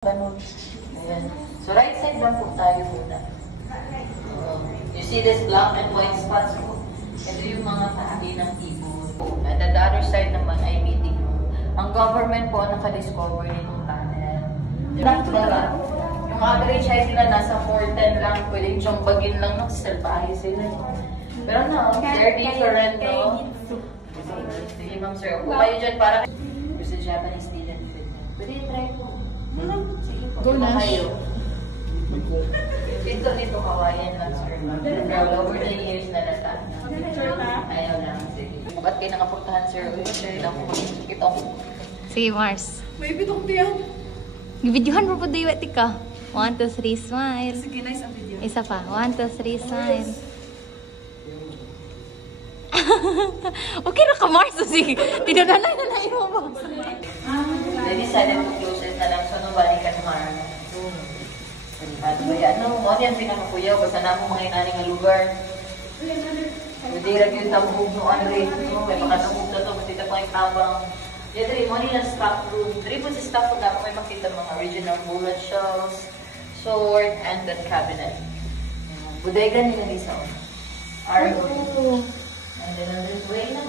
Ganun. Ayan. So, right side lang po tayo muna. You see this black and white spots po? Ito yung mga tabi ng ibon. And the other side naman ay meeting room. Ang government po naka-discover nitong tunnel. Diba? Yung average height nila nasa 410 lang. Pwede yung bagin lang ng selpahe sila. Pero no, they're different, no? Sige, ma'am sir. Upo kayo dyan para gusto Japanese student food. Pwede try po. Sige po. Go na. Dito Hawaiian lang, sir. Pero over the years na nata. Ayaw lang. Sige. Bukat kayo nakapuntahan, sir. Uy, sir, lang po. Itong. Sige, Mars. May bitong tiyan. Videohan mo po diwa, tika. 1, 2, 3, smile. Sige, nice ang video. Isa pa. 1, 2, 3, smile. Okay na ka, Mars. Sige. Tinanalay na lang mo ba? They decided to close it na lang. So, nobody can harm. Ano ba yan? Ano mo yan pinakakuyaw? Basta na mo mga inaning nga lugar. Hindi lang yung tambog no Andre. May makatambog na ito. Matita po yung tabang. Yan rin, mo nilang staff room. Dari po sa staff room na may makita mga original bullet shells, sword, and that cabinet. Bodega nila ni sa Argo. And then on this way na